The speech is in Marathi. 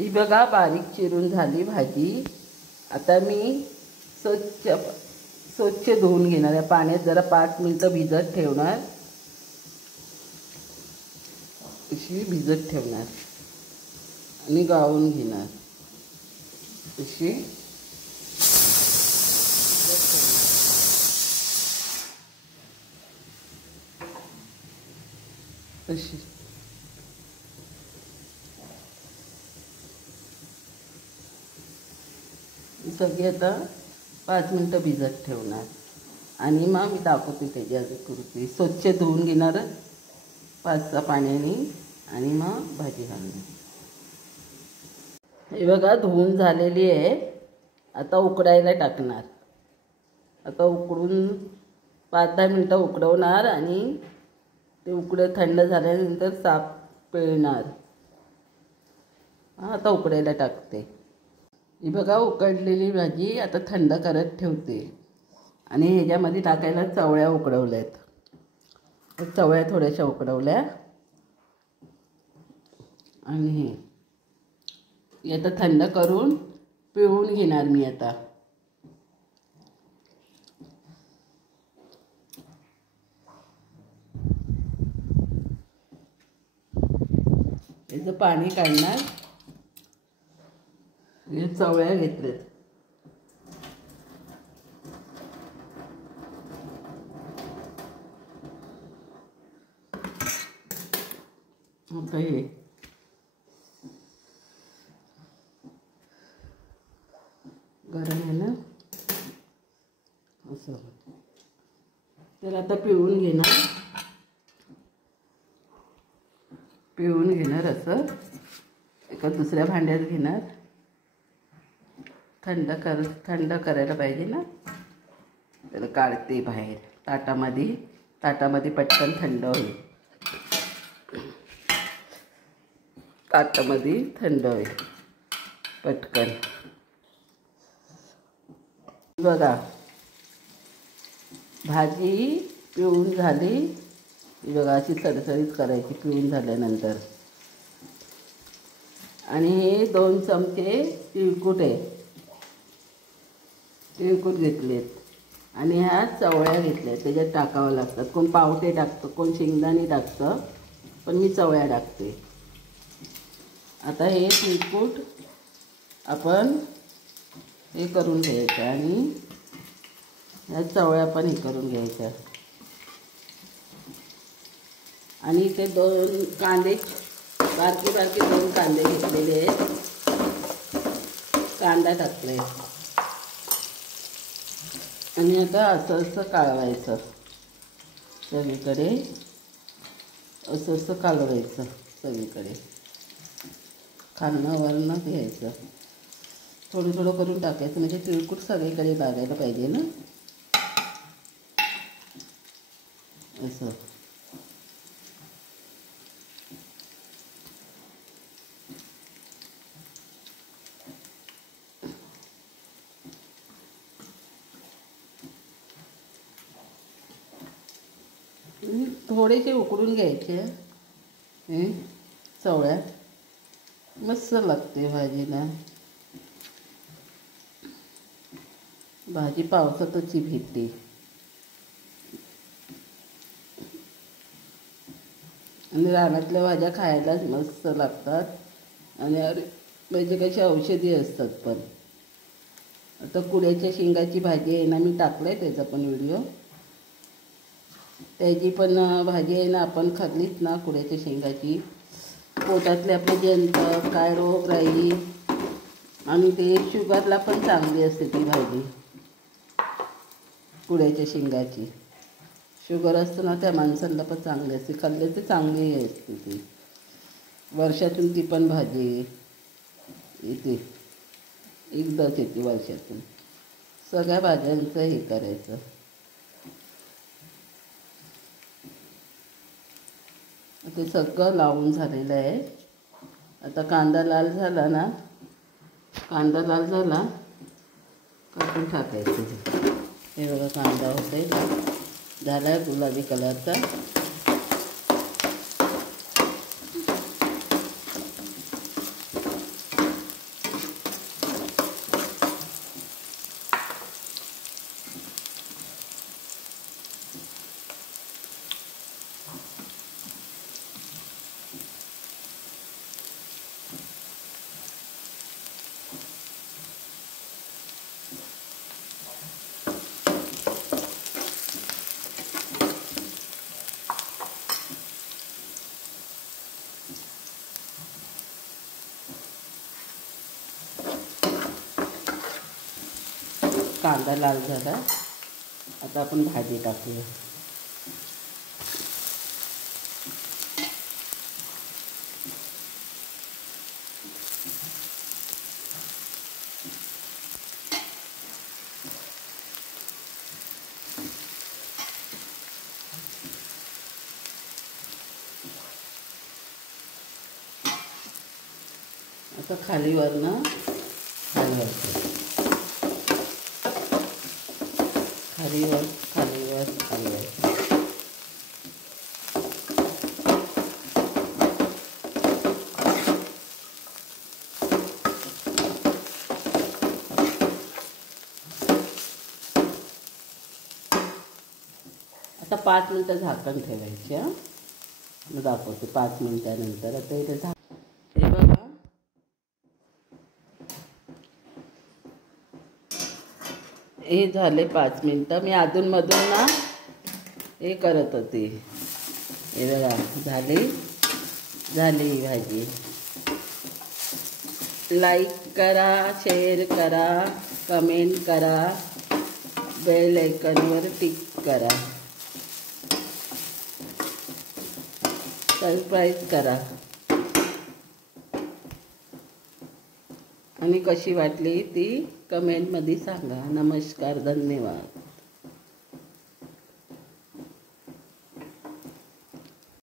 ही बघा बारीक चिरून झाली भाजी। आता मी स्वच्छ धुवून घेणार आहे। पाण्यात जरा 5 मिनिटं भिजत ठेवणार, अशी भिजत ठेवणार आणि गाळून घेणार अशी। अशी सगळी आता 5 मिनिटं भिजत ठेवणार आणि मग मी दाखवते त्याची अजून कृती। स्वच्छ धुवून घेणार 5-6 पाण्याने आणि मग भाजी घालणार। हे बघा धुवून झालेली आहे। आता उकडायला टाकणार। आता उकडून 5-10 मिनिटं उकडवणार आणि ते उकडं थंड झाल्यानंतर साफ पिळणार। आता उकडायला टाकते। ही बघा उकडलेली भाजी आता थंड करत ठेवते आणि ह्याच्यामध्ये टाकायला चवळ्या उकडवल्यात। चवळ्या थोड्याशा उकडवल्या आणि हे आता थंड करून पिळून घेणार मी आता। याचं पाणी काढणार। हे चवळ्या घेतल्यात, आता हे गरम आहे ना असं। तर आता पिळून घेणार असं एका दुसऱ्या भांड्यात घेणार। थंड करायला पाहिजे ना। त्याला काढते बाहेर ताटामध्ये पटकन थंड होईल। ताटामध्ये थंड होईल पटकन। बघा भाजी पिळून झाली। ही बघा अशी सरसरीत करायची पिळून झाल्यानंतर। आणि हे 2 चमचे तिळकूट घेतलेत आणि ह्या चवळ्या घेतल्यात। त्याच्यात टाकावं लागतात। कोण पावटे टाकतं, कोण शेंगदाणे टाकतं, पण मी चवळ्या टाकते। आता हे तिळकूट आपण हे करून घ्यायचं आणि ह्या चवळ्या पण हे करून घ्यायच्या। आणि ते 2 कांदे बारके 2 कांदे घेतलेले आहेत। कांदा टाकले आणि आता असं कालवायचं सगळीकडे। असं कालवायचं सगळीकडे, खालनं वरनं घ्यायचं। थोडं करून टाकायचं म्हणजे तिळकूट सगळीकडे लागायला पाहिजे ना असं। थोडेसे उकडून घ्यायचे हे चवळ्या, मस्त लागते भाजीला। भाजी पावसातच भेटते आणि रानातल्या भाज्या खायलाच मस्त लागतात। आणि म्हणजे कशी औषधी असतात पण। आता कुड्याच्या शेंगाची भाजी आहे ना, मी टाकलाय त्याचा पण व्हिडिओ। त्याची पण भाजी आहे ना, आपण खाल्लीत ना कुड्याच्या शेंगाची, पोटातले आपले जंत काय रोग राहिली आणि ते शुगरला पण चांगली असते ती भाजी। कुड्याच्या शेंगाची शुगर असतं ना त्या माणसांना पण चांगली असते, खाल्ले तर चांगली असते ती। वर्षातून ती पण भाजी येते, एकदाच येते वर्षातून। सगळ्या भाज्यांचं हे करायचं। ते सगळं लावून झालेलं आहे। आता कांदा लाल झाला ना, कांदा लाल झाला कापून टाकायचं। हे बघा कांदा होते झाला गुलाबी कलरचा। कांदा लाल झाला. आता आपण भाजी टाकूया. आता खालीवरनं हलवायचं. खालीवर हलवायचं. आता 5 मिनटं झाकण ठेवायचे. हां, मग दाखवते 5 मिनटानंतर. आता इथे हे बघा, हे झाले 5 मिनटं. मी अधूनमधून ना हे करत होती. हे बघा, झाली ही भाजी. लाईक करा, शेअर करा, कमेंट करा, बेल आयकॉनवर टिक करा, सबस्क्राईब करा. आणि कशी वाटली ती कमेंटमध्ये सांगा. नमस्कार, धन्यवाद.